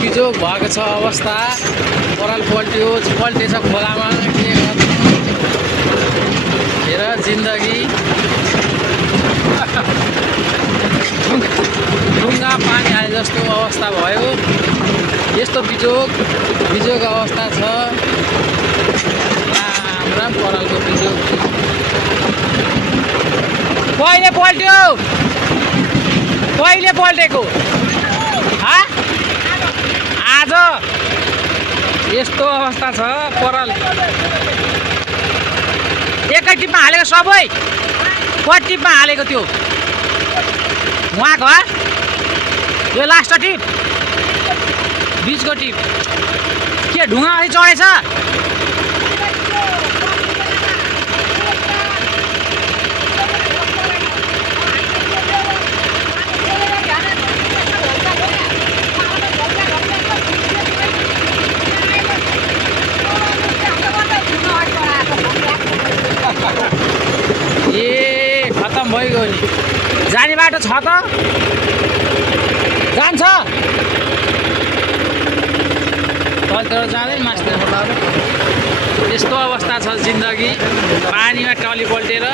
बिजोग भएको छ अवस्था। पराल पल्टेछ खोलामा। के गर्नु हेर जिन्दगी। ढुङ्गा पानी आए जस्तो अवस्था भयो। यस्तो बिजोग अवस्था छ। राम परालको बिजोग कहिले पल्ट्यो? कहिले पल्टेको? आज यस्तो अवस्था छ पराल। एकै टिपमा हालेको सबै टिपमा हालेको त्यो उहाँको यो लास्ट टिप बिचको टिप के ढुङ्गा अलि चढेछ। ए खतम भइगयो नि। जाने बाटो छ त जान्छ तलतिर जाँदैन मास्टर। यस्तो अवस्था छ जिन्दगी। पानीमा टली पल्टेर